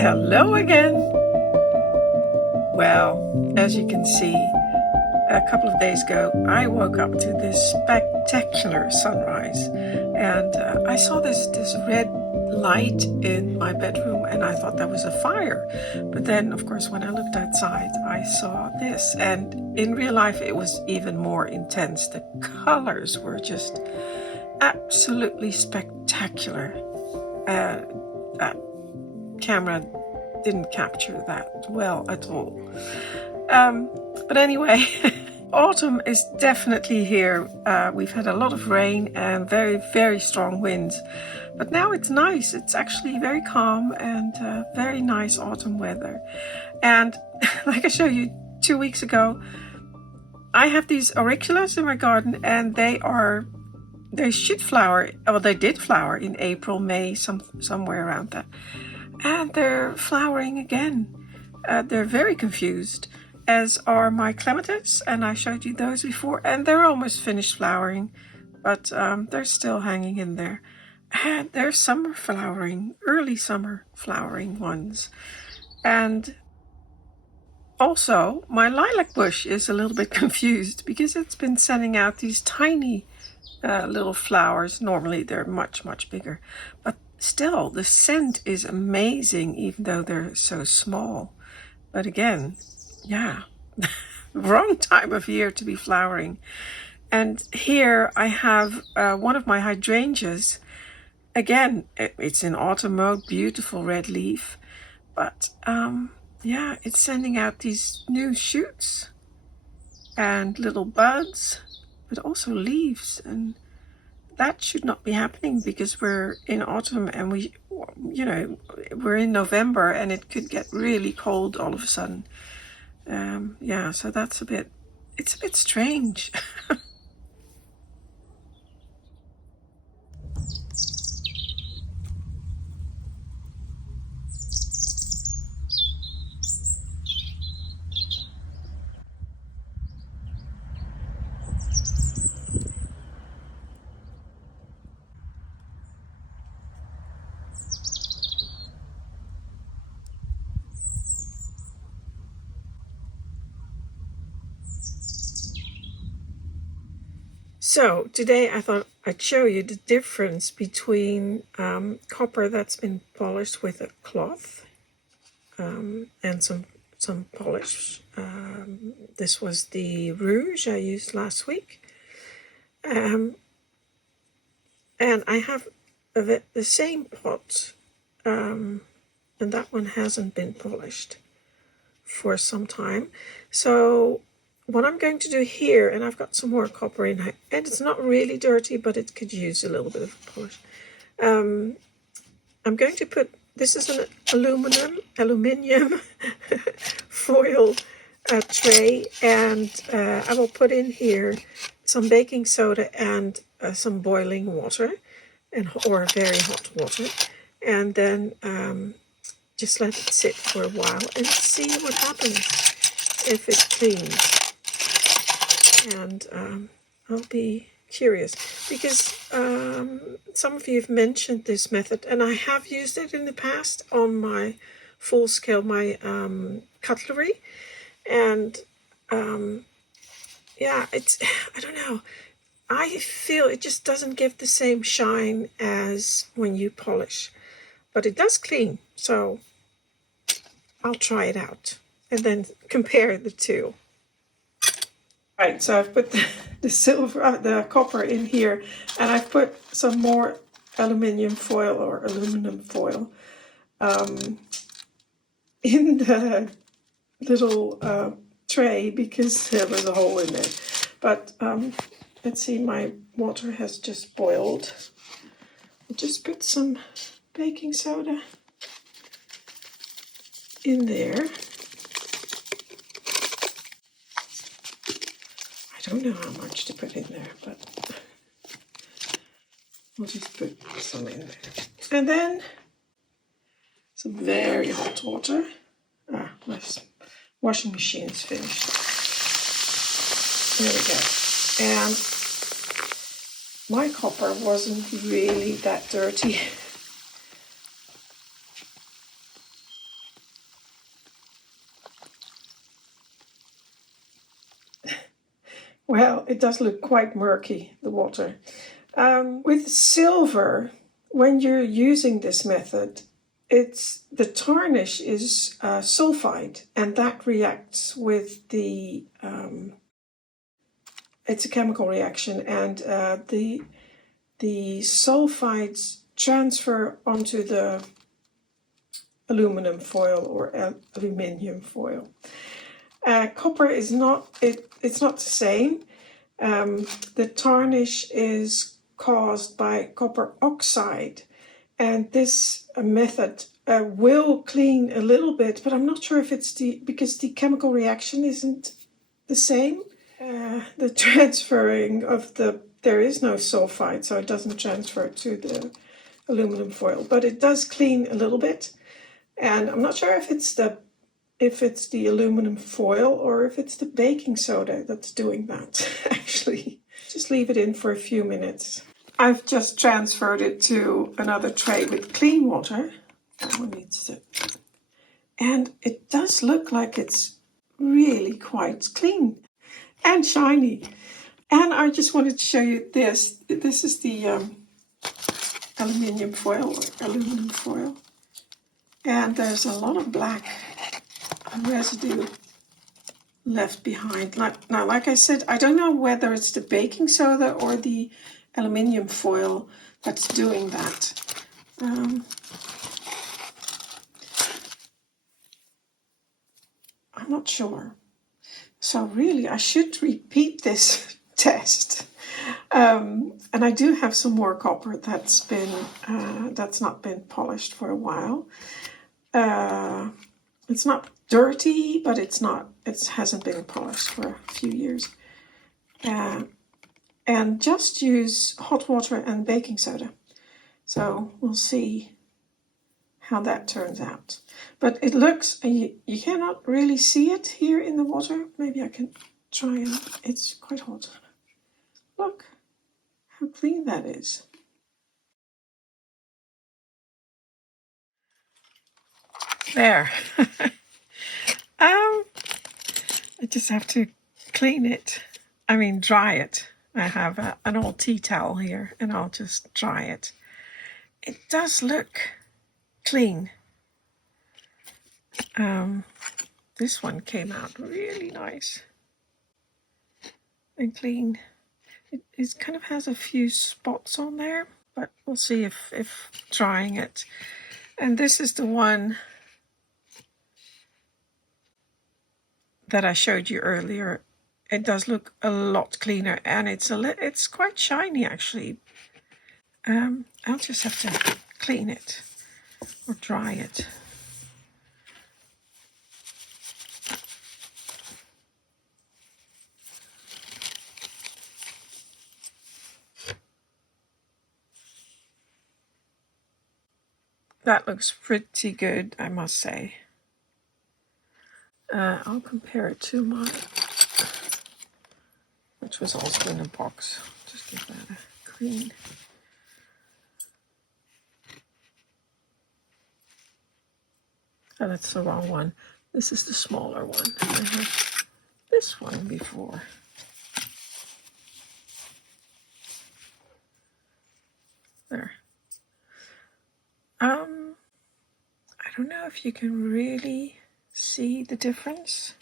Hello again. Well, as you can see, a couple of days ago, I woke up to this spectacular sunrise, and I saw this red light in my bedroom, and I thought that was a fire. But then, of course, when I looked outside, I saw this, and in real life, it was even more intense. The colors were just absolutely spectacular. That camera didn't capture that well at all. But anyway, autumn is definitely here. We've had a lot of rain and very, very strong winds. But now it's nice. It's actually very calm and very nice autumn weather. And like I showed you 2 weeks ago, I have these auriculas in my garden, and they should flower, or they did flower in April, May, somewhere around that. And they're flowering again. They're very confused, as are my clematis, and I showed you those before, and they're almost finished flowering, but they're still hanging in there. And they're summer flowering, early summer flowering ones. And also, my lilac bush is a little bit confused because it's been sending out these tiny little flowers. Normally they're much, much bigger, but still, the scent is amazing, even though they're so small. But again, yeah, wrong time of year to be flowering. And here I have one of my hydrangeas. Again, it's in autumn mode, beautiful red leaf. But yeah, it's sending out these new shoots and little buds, but also leaves. And that should not be happening because we're in autumn, and we're in November, and it could get really cold all of a sudden. Yeah, so it's a bit strange. So today I thought I'd show you the difference between copper that's been polished with a cloth and some polish. This was the rouge I used last week. And I have the same pot, and that one hasn't been polished for some time. So what I'm going to do here, and I've got some more copper in here, and it's not really dirty, but it could use a little bit of polish. I'm going to put, this is an aluminium foil tray, and I will put in here some baking soda and some boiling water, or very hot water, and then just let it sit for a while and see what happens if it cleans. And I'll be curious because some of you have mentioned this method, and I have used it in the past on my full scale, my cutlery, and yeah, I don't know, I feel it just doesn't give the same shine as when you polish, but it does clean, so I'll try it out and then compare the two. Right, so I've put the copper in here, and I've put some more aluminum foil in the little tray because there was a hole in there. But let's see, my water has just boiled. I'll just put some baking soda in there. I don't know how much to put in there, but I'll just put some in there. And then some very hot water. My washing machine is finished. There we go. And my copper wasn't really that dirty. it does look quite murky, the water. With silver, when you're using this method, the tarnish is sulfide, and that reacts with the, it's a chemical reaction, and the sulfides transfer onto the aluminum foil or aluminium foil. Copper is not, it's not the same. The tarnish is caused by copper oxide, and this method will clean a little bit, but I'm not sure if it's because the chemical reaction isn't the same. The transferring of there is no sulfide, so it doesn't transfer to the aluminum foil, but it does clean a little bit. And I'm not sure if it's the aluminum foil or if it's the baking soda that's doing that, actually. Just leave it in for a few minutes. I've just transferred it to another tray with clean water. That one needs to. And it does look like it's really quite clean and shiny. And I just wanted to show you this. This is the aluminum foil. And there's a lot of black residue left behind. Now, like I said, I don't know whether it's the baking soda or the aluminium foil that's doing that. I'm not sure. So really, I should repeat this test. And I do have some more copper that's not been polished for a while. It's not dirty, but it hasn't been polished for a few years. And just use hot water and baking soda. So we'll see how that turns out. But it looks, you cannot really see it here in the water. Maybe I can try and, it's quite hot. Look how clean that is. There. I just have to clean it. I mean, dry it. I have an old tea towel here, and I'll just dry it. It does look clean. This one came out really nice and clean. It kind of has a few spots on there, but we'll see if drying it. And this is the one that I showed you earlier. It does look a lot cleaner, and it's quite shiny actually. I'll just have to clean it or dry it. That looks pretty good, I must say. I'll compare it to mine, which was also in a box. Just give that a clean. Oh, that's the wrong one. This is the smaller one. I had this one before. There. I don't know if you can really see the difference.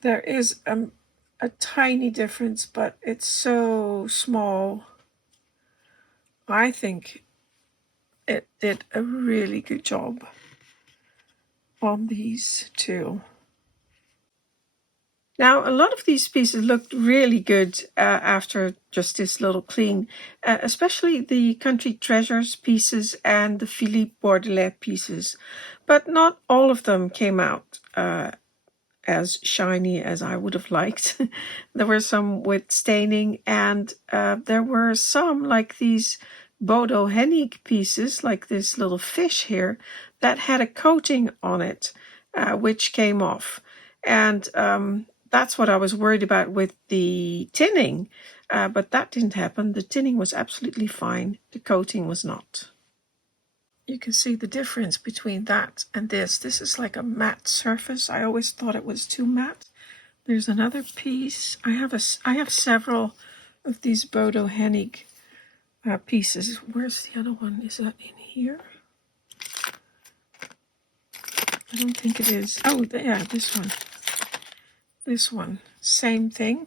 There is a tiny difference, but it's so small. I think it did a really good job on these two. Now, a lot of these pieces looked really good after just this little clean, especially the Country Treasures pieces and the Philippe Bordelais pieces, but not all of them came out as shiny as I would have liked. There were some with staining, and there were some like these Bodo Hennig pieces, like this little fish here, that had a coating on it, which came off. And that's what I was worried about with the tinning. But that didn't happen. The tinning was absolutely fine. The coating was not. You can see the difference between that and this. This is like a matte surface. I always thought it was too matte. There's another piece. I have several of these Bodo Hennig pieces. Where's the other one? Is that in here? I don't think it is. Oh, yeah, this one. This one. Same thing.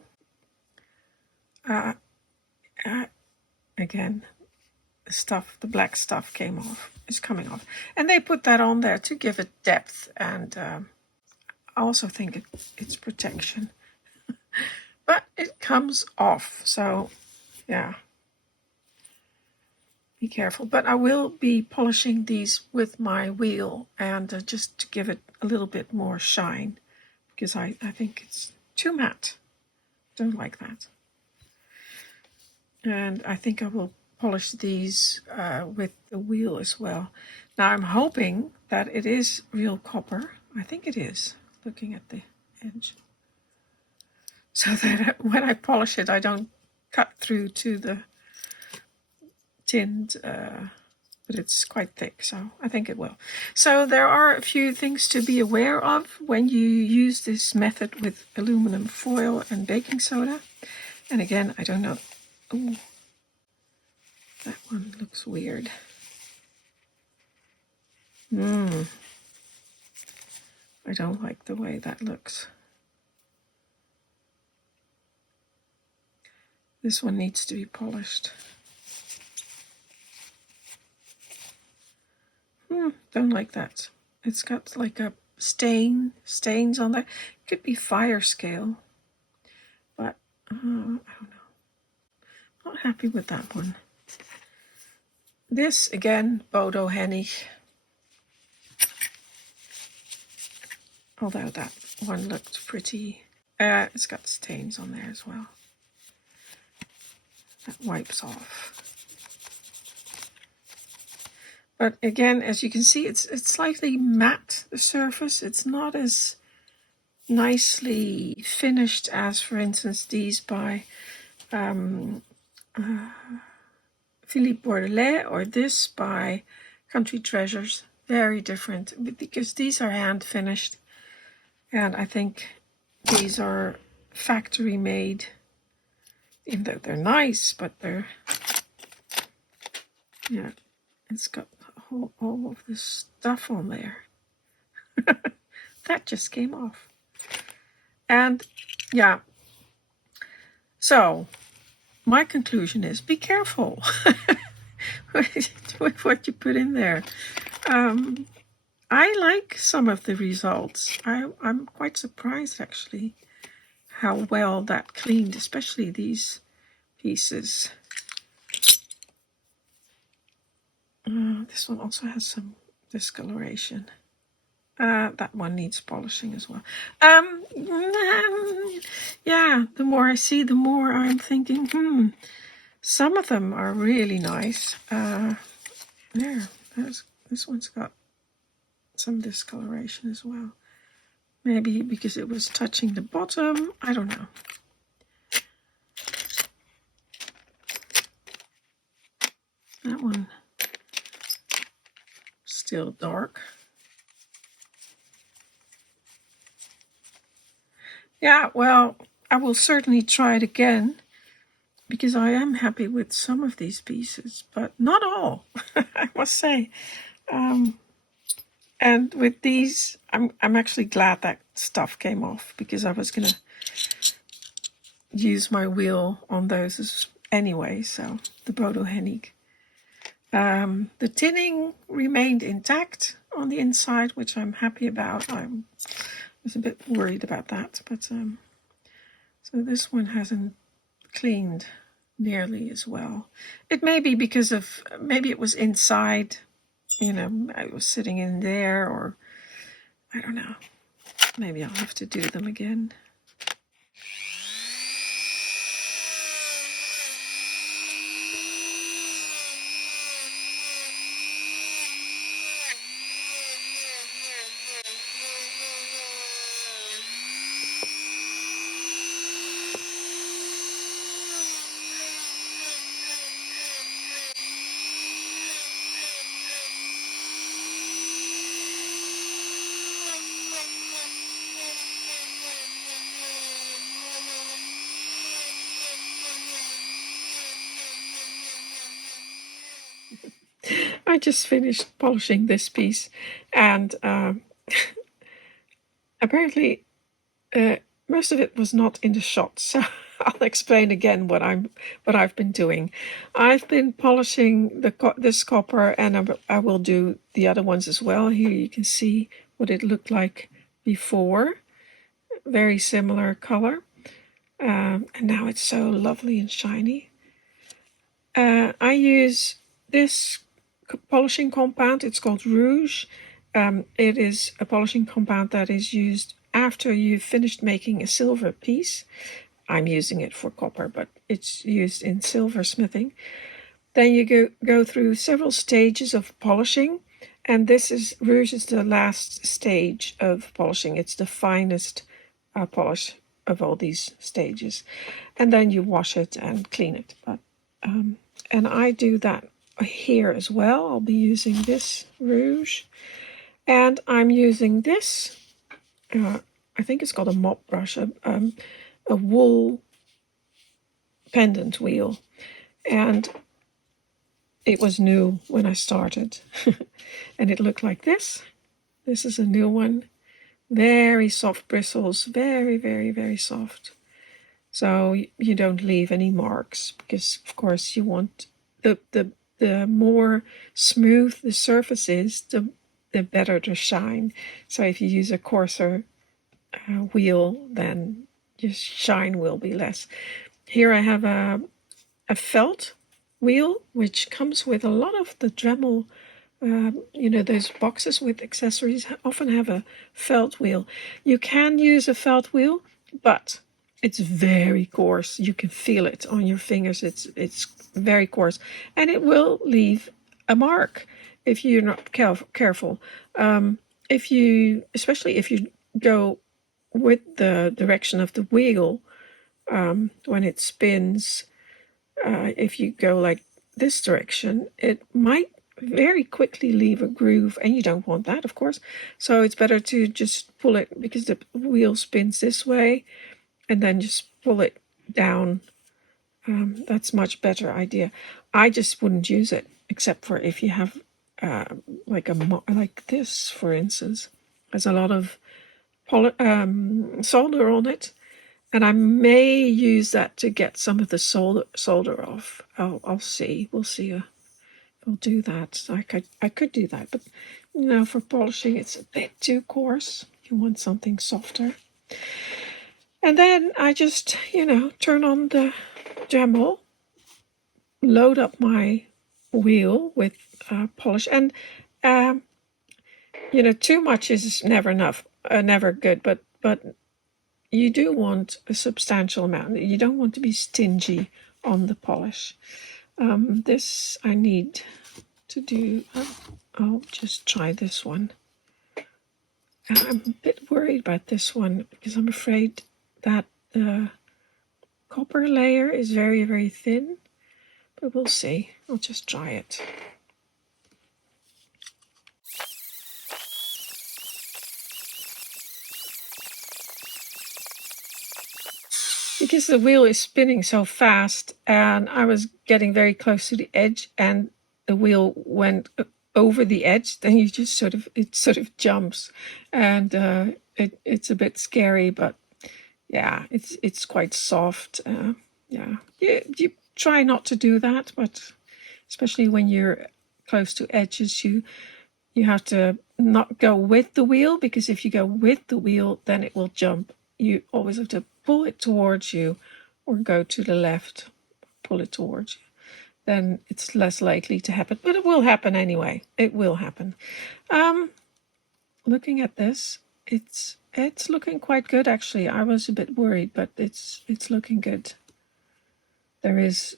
Again, the black stuff is coming off. And they put that on there to give it depth, and I also think it's protection. But it comes off, so yeah. Be careful. But I will be polishing these with my wheel, and just to give it a little bit more shine, because I think it's too matte. Don't like that. And I think I will polish these with the wheel as well. Now I'm hoping that it is real copper. I think it is, looking at the edge. So that when I polish it, I don't cut through to the tinned, but it's quite thick, so I think it will. So there are a few things to be aware of when you use this method with aluminum foil and baking soda. And again, I don't know. Ooh, that one looks weird. I don't like the way that looks. This one needs to be polished. Don't like that. It's got like a stains on there. It could be fire scale, but I don't know. Not happy with that one. This again, Bodo Hennig. Although that one looked pretty. It's got stains on there as well. That wipes off. But again, as you can see, it's slightly matte, the surface. It's not as nicely finished as, for instance, these by Philippe Bordelais, or this by Country Treasures. Very different, because these are hand finished, and I think these are factory made, even though they're nice, but they're, yeah, it's got all of this stuff on there. That just came off. And yeah, so my conclusion is be careful with what you put in there. I like some of the results. I'm quite surprised actually how well that cleaned, especially these pieces. This one also has some discoloration. That one needs polishing as well. Yeah, the more I see, the more I'm thinking, some of them are really nice. This one's got some discoloration as well. Maybe because it was touching the bottom. I don't know. That one still dark. Yeah, well, I will certainly try it again, because I am happy with some of these pieces, but not all, I must say. And with these, I'm actually glad that stuff came off, because I was gonna use my wheel on those anyway. So the Bodo Hennig. The tinning remained intact on the inside, which I'm happy about. I was a bit worried about that, but so this one hasn't cleaned nearly as well. It may be because of, maybe it was inside, I was sitting in there, or I don't know. Maybe I'll have to do them again. I just finished polishing this piece, and apparently most of it was not in the shot, so I'll explain again what I've been doing. I've been polishing this copper, and I will do the other ones as well. Here you can see what it looked like before. Very similar color, and now it's so lovely and shiny. I use this polishing compound. It's called Rouge. It is a polishing compound that is used after you've finished making a silver piece. I'm using it for copper, but it's used in silversmithing. Then you go through several stages of polishing, and Rouge is the last stage of polishing. It's the finest polish of all these stages. And then you wash it and clean it. And I do that here as well. I'll be using this Rouge. And I'm using this, I think it's called a mop brush, a wool pendant wheel. And it was new when I started. And it looked like this. This is a new one. Very soft bristles, very, very, very soft. So you don't leave any marks, because of course you want the more smooth the surface is, the better the shine. So if you use a coarser wheel, then your shine will be less. Here I have a felt wheel, which comes with a lot of the Dremel. Those boxes with accessories often have a felt wheel. You can use a felt wheel, but it's very coarse. You can feel it on your fingers. It's very coarse, and it will leave a mark if you're not careful. Especially if you go with the direction of the wheel, when it spins, if you go like this direction, it might very quickly leave a groove, and you don't want that, of course. So it's better to just pull it, because the wheel spins this way, and then just pull it down. That's much better idea. I just wouldn't use it, except for if you have like this, for instance, has a lot of solder on it, and I may use that to get some of the solder off. I'll see. We'll see. I'll do that. I could do that, but for polishing, it's a bit too coarse. You want something softer. And then I just, turn on the Dremel, load up my wheel with polish, and too much is never enough, never good. But you do want a substantial amount. You don't want to be stingy on the polish. This I need to do. I'll just try this one. I'm a bit worried about this one, because I'm afraid that the copper layer is very, very thin. But we'll see. I'll just try it. Because the wheel is spinning so fast, and I was getting very close to the edge, and the wheel went over the edge, then you just it sort of jumps, and it's a bit scary, but yeah, it's quite soft. You try not to do that, but especially when you're close to edges, you have to not go with the wheel, because if you go with the wheel, then it will jump. You always have to pull it towards you, or go to the left, pull it towards you. Then it's less likely to happen, but it will happen anyway. It will happen. Looking at this, it's looking quite good, actually. I was a bit worried, but it's looking good. There is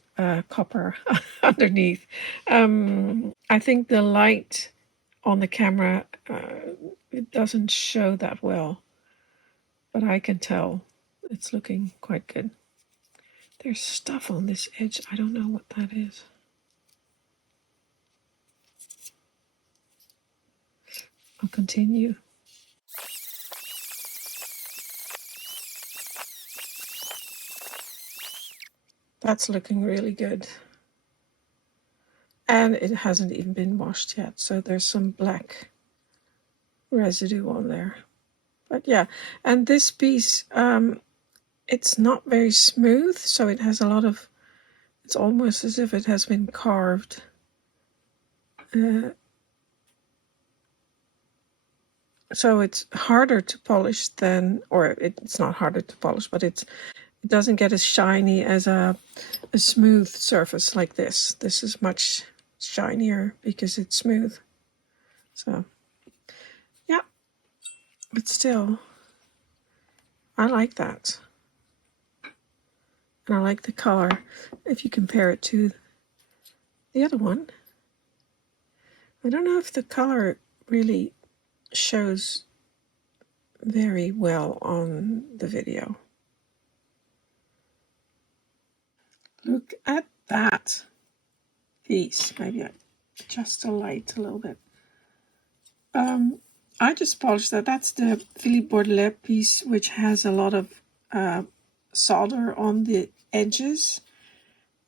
copper underneath. I think the light on the camera, it doesn't show that well, but I can tell it's looking quite good. There's stuff on this edge. I don't know what that is. I'll continue. That's looking really good. And it hasn't even been washed yet, so there's some black residue on there. But yeah, and this piece, it's not very smooth, so it has a lot of, it's almost as if it has been carved. So it's harder to polish than, or it's not harder to polish, but it doesn't get as shiny as a smooth surface like this. This is much shinier because it's smooth. So yeah, but still, I like that. And I like the color if you compare it to the other one. I don't know if the color really shows very well on the video. Look at that piece. Maybe I adjust the light a little bit. I just polished that. That's the Philippe Bordelais piece, which has a lot of solder on the edges.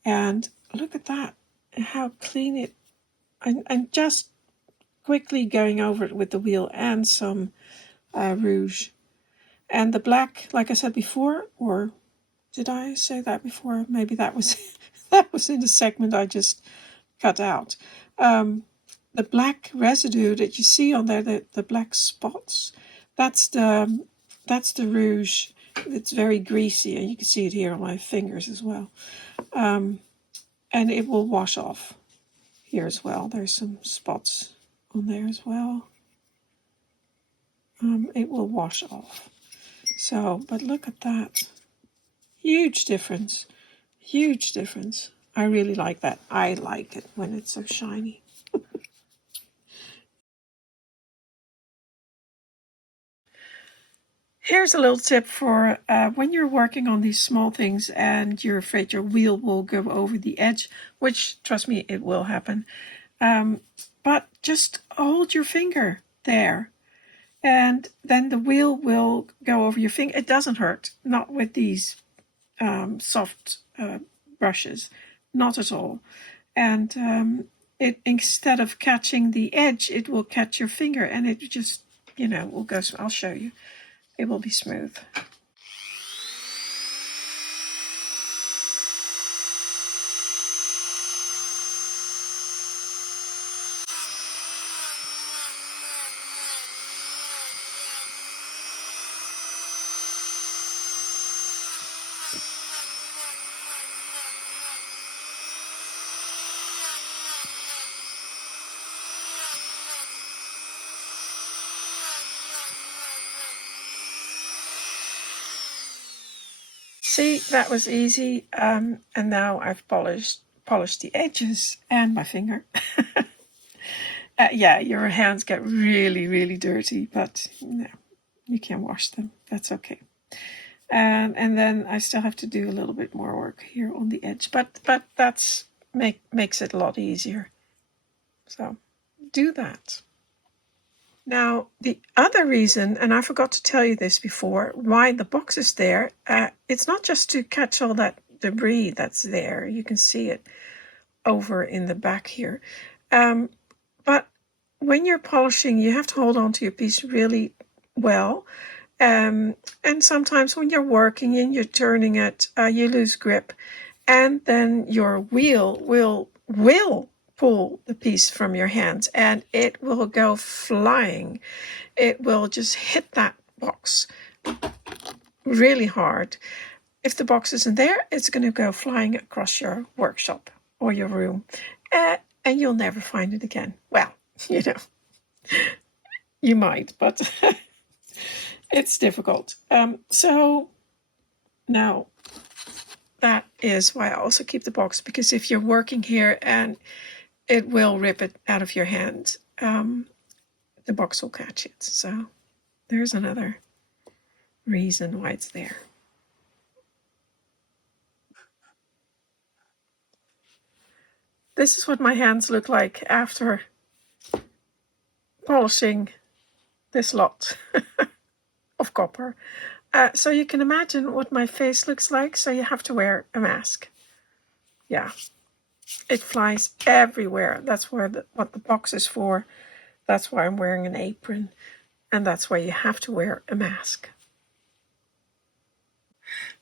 And look at that, how clean it, and just quickly going over it with the wheel and some rouge. And the black, like I said before, or did I say that before? Maybe that was that was in the segment I just cut out. The black residue that you see on there, the black spots, that's the rouge. It's very greasy, and you can see it here on my fingers as well. And it will wash off here as well. There's some spots on there as well. It will wash off. So, but look at that. Huge difference. Huge difference. I really like that. I like it when it's so shiny. Here's a little tip for when you're working on these small things and you're afraid your wheel will go over the edge, which, trust me, it will happen. But just hold your finger there, and then the wheel will go over your finger. It doesn't hurt, not with these soft brushes, not at all. And it, instead of catching the edge, it will catch your finger, and it just, will go. I'll show you. It will be smooth. See, that was easy, and now I've polished the edges and my finger. Yeah, your hands get really, really dirty, but you can wash them. That's okay. And then I still have to do a little bit more work here on the edge, but that's makes it a lot easier. So do that. Now, the other reason, and I forgot to tell you this before, why the box is there, it's not just to catch all that debris that's there. You can see it over in the back here. But when you're polishing, you have to hold on to your piece really well. And sometimes when you're working and you're turning it, you lose grip. And then your wheel will pull the piece from your hands, and it will go flying. It will just hit that box really hard. If the box isn't there, it's going to go flying across your workshop or your room, and you'll never find it again. Well, you might, but it's difficult. So now that is why I also keep the box, because if you're working here and it will rip it out of your hand, the box will catch it. So there's another reason why it's there. This is what my hands look like after polishing this lot of copper. So you can imagine what my face looks like, so you have to wear a mask. Yeah. It flies everywhere. That's where what the box is for. That's why I'm wearing an apron. And that's why you have to wear a mask.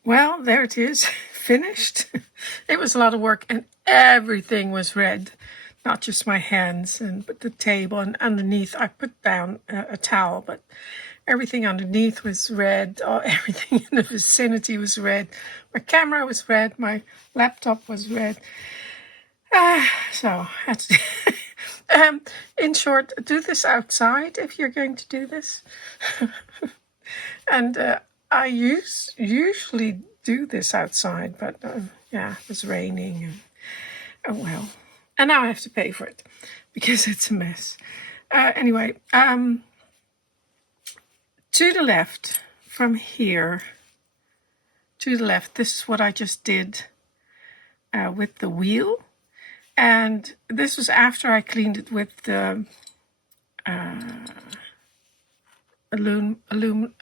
Well, there it is, finished. It was a lot of work and everything was red. Not just my hands, but the table, and underneath I put down a towel, but everything underneath was red. Everything in the vicinity was red. My camera was red. My laptop was red. So that's in short, do this outside if you're going to do this. And I usually do this outside, but yeah, it was raining, and oh well. And now I have to pay for it because it's a mess. Anyway, to the left from here, to the left, this is what I just did with the wheel. And this was after I cleaned it with the aluminum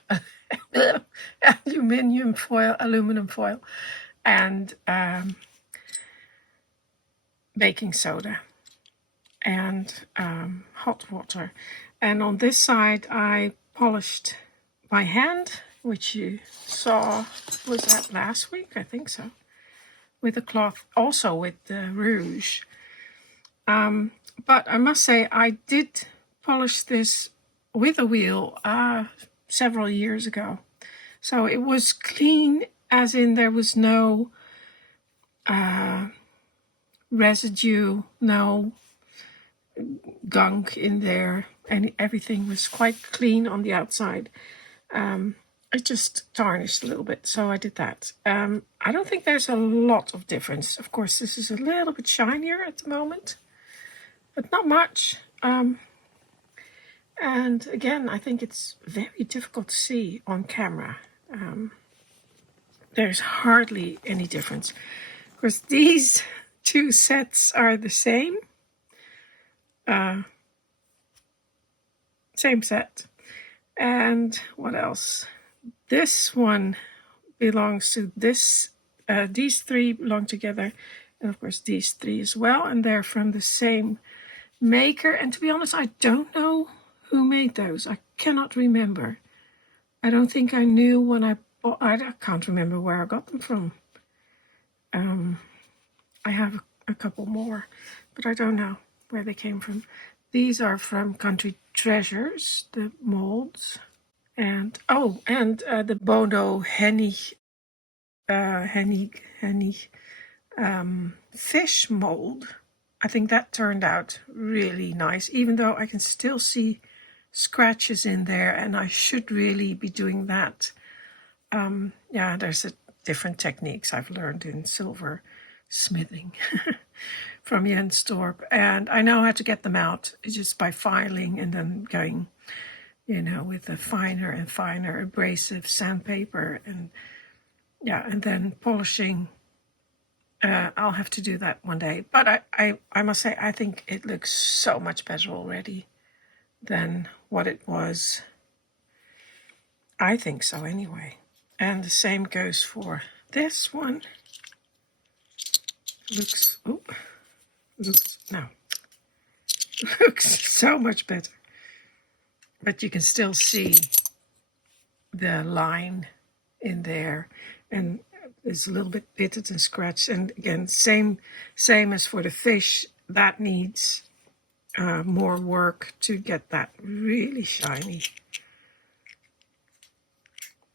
foil, and baking soda and hot water. And on this side I polished my hand, which you saw, was that last week? I think so. With a cloth, also with the rouge. But I must say I did polish this with a wheel several years ago. So it was clean, as in there was no residue, no gunk in there, and everything was quite clean on the outside. It just tarnished a little bit, so I did that. I don't think there's a lot of difference. Of course, this is a little bit shinier at the moment, but not much. And again, I think it's very difficult to see on camera. There's hardly any difference. Of course, these two sets are the same. Same set. And what else? This one belongs to this. These three belong together. And of course, these three as well. And they're from the same maker. And to be honest, I don't know who made those. I cannot remember. I don't think I knew when I bought. I can't remember where I got them from. I have a couple more, but I don't know where they came from. These are from Country Treasures, the molds. And the Bono Hennig fish mold. I think that turned out really nice, even though I can still see scratches in there, and I should really be doing that. Yeah, there's different techniques I've learned in silver smithing from Jens Torp, and I know how to get them out just by filing and then going, with a finer and finer abrasive sandpaper, and yeah, and then polishing. I'll have to do that one day, but I must say I think it looks so much better already than what it was. I think so anyway. And the same goes for this one. Looks so much better. But you can still see the line in there, and it's a little bit pitted and scratched. And again, same as for the fish, that needs more work to get that really shiny.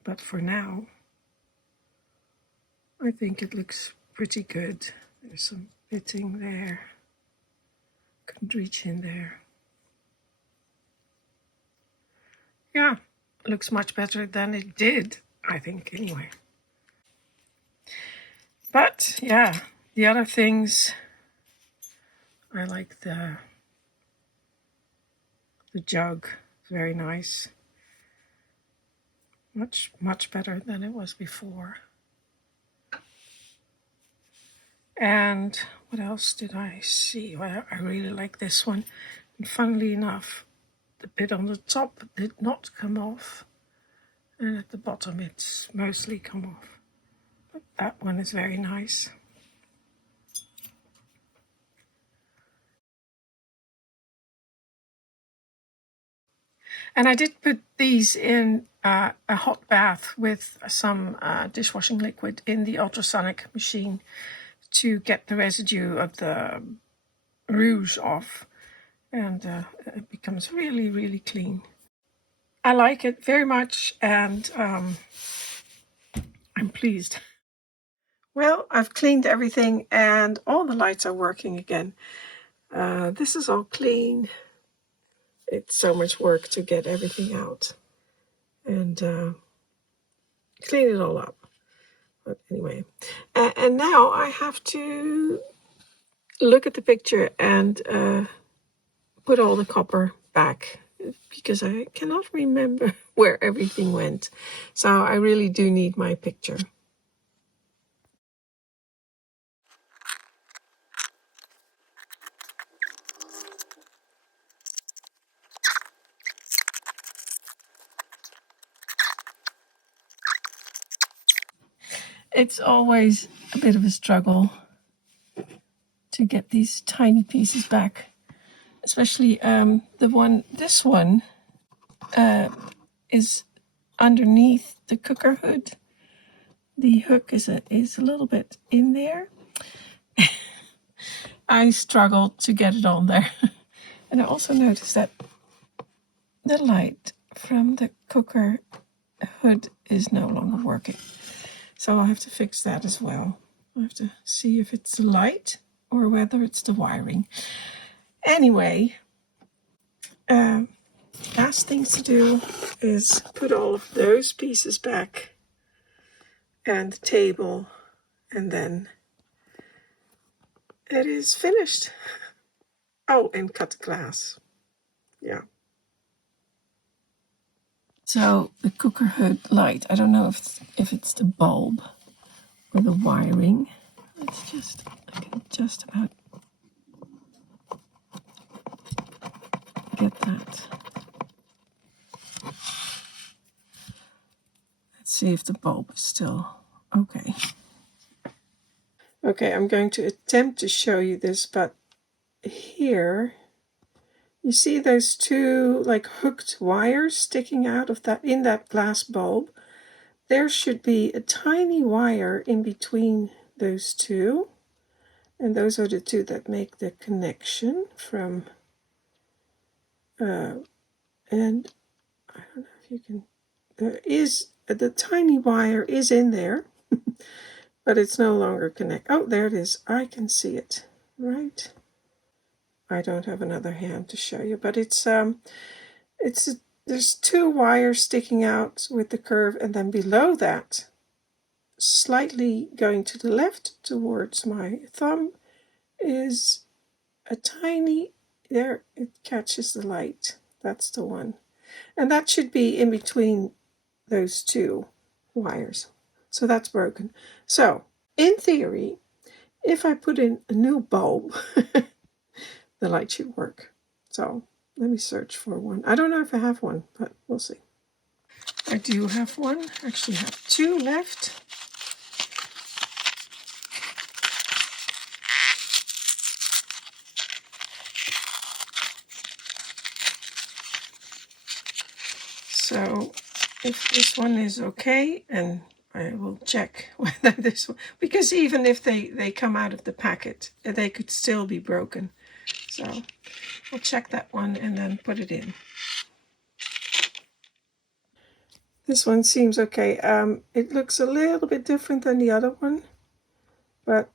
But for now, I think it looks pretty good. There's some pitting there. Couldn't reach in there. Yeah, looks much better than it did, I think, anyway. But yeah, the other things, I like the jug. It's very nice. Much better than it was before. And what else did I see? Well, I really like this one. And funnily enough, the bit on the top did not come off. And at the bottom it's mostly come off. But that one is very nice. And I did put these in a hot bath with some dishwashing liquid in the ultrasonic machine to get the residue of the rouge off, and it becomes really, really clean. I like it very much, and I'm pleased. Well, I've cleaned everything and all the lights are working again. This is all clean. It's so much work to get everything out and clean it all up. But anyway, and now I have to look at the picture and put all the copper back because I cannot remember where everything went. So I really do need my picture. It's always a bit of a struggle to get these tiny pieces back, especially this one is underneath the cooker hood. The hook is a little bit in there. I struggled to get it on there. And I also noticed that the light from the cooker hood is no longer working. So I'll have to fix that as well. I'll have to see if it's the light or whether it's the wiring. Anyway, last things to do is put all of those pieces back and the table, and then it is finished. Oh, and cut the glass. Yeah. So the cooker hood light, I don't know if it's the bulb or the wiring. I can just about get that. Let's see if the bulb is still okay. Okay, I'm going to attempt to show you this, but here you see those two like hooked wires sticking out of that in that glass bulb. There should be a tiny wire in between those two, and those are the two that make the connection from and I don't know if you can, there is the tiny wire is in there but it's no longer connect. Oh, there it is. I can see it, right? I don't have another hand to show you, but there's two wires sticking out with the curve, and then below that, slightly going to the left towards my thumb, is a tiny, there it catches the light. That's the one. And that should be in between those two wires. So that's broken. So in theory, if I put in a new bulb, the light should work. So let me search for one. I don't know if I have one, but we'll see. I do have one. Actually, I have two left. So if this one is okay, and I will check whether this one, because even if they come out of the packet, they could still be broken. So I'll check that one and then put it in. This one seems okay. It looks a little bit different than the other one, but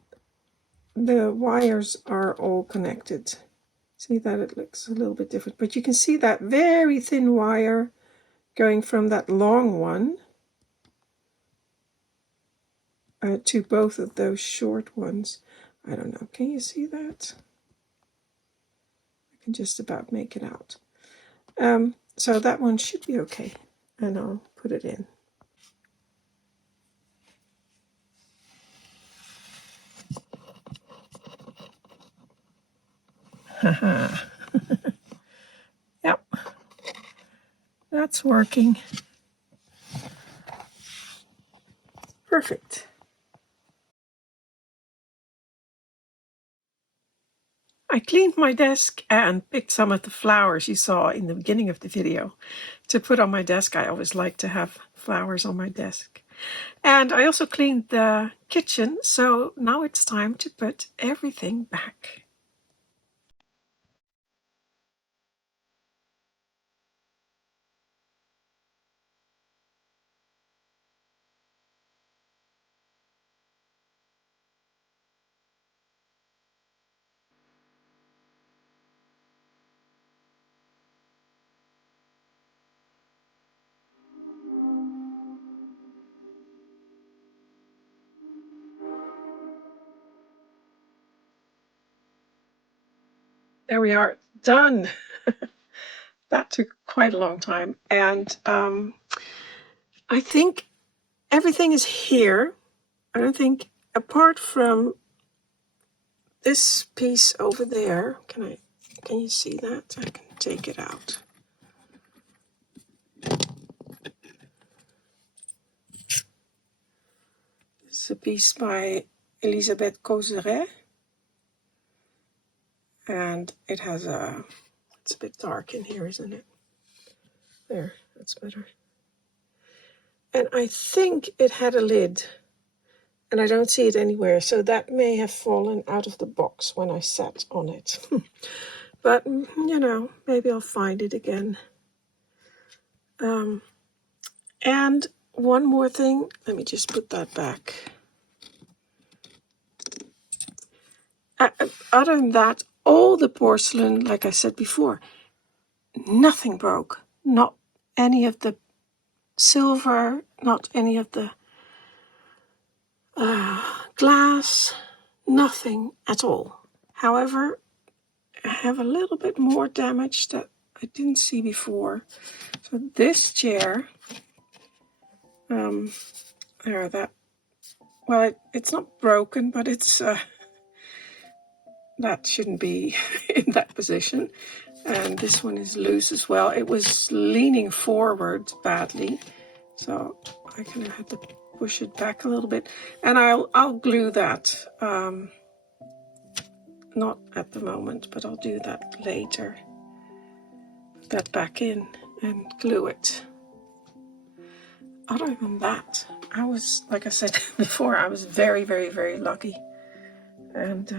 the wires are all connected. See that it looks a little bit different, but you can see that very thin wire going from that long one to both of those short ones. I don't know, can you see that? I can just about make it out. So that one should be okay, and I'll put it in. Haha. Yep, that's working. Perfect. I cleaned my desk and picked some of the flowers you saw in the beginning of the video to put on my desk. I always like to have flowers on my desk. And I also cleaned the kitchen, so now it's time to put everything back. There we are, done. That took quite a long time. And I think everything is here. I don't think, apart from this piece over there, can you see that? I can take it out. This is a piece by Elisabeth Coseret. And it has it's a bit dark in here, isn't it? There, that's better. And I think it had a lid, and I don't see it anywhere, so that may have fallen out of the box when I sat on it. But, you know, maybe I'll find it again. And one more thing, let me just put that back. Other than that, all the porcelain, like I said before, nothing broke. Not any of the silver, not any of the glass, nothing at all. However, I have a little bit more damage that I didn't see before. So this chair, it's not broken, but it's that shouldn't be in that position. And this one is loose as well. It was leaning forward badly, so I kind of had to push it back a little bit. And I'll glue that. Not at the moment, but I'll do that later. Put that back in and glue it. Other than that, I was, like I said before, I was very, very, very lucky. And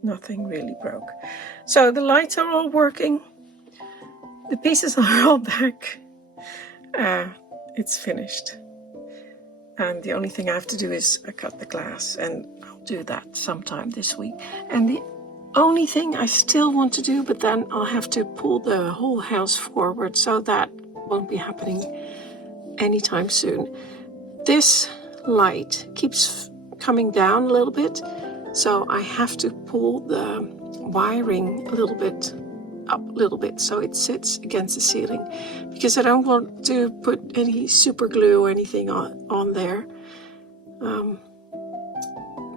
nothing really broke. So the lights are all working. The pieces are all back. It's finished. And the only thing I have to do is cut the glass, and I'll do that sometime this week. And the only thing I still want to do, but then I'll have to pull the whole house forward, so that won't be happening anytime soon. This light keeps coming down a little bit, so I have to pull the wiring a little bit up a little bit so it sits against the ceiling, because I don't want to put any super glue or anything on there.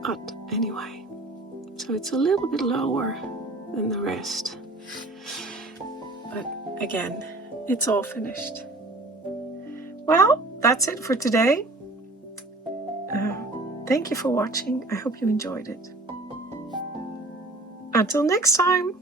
But anyway, so it's a little bit lower than the rest. But again, it's all finished. Well, that's it for today. Thank you for watching. I hope you enjoyed it. Until next time.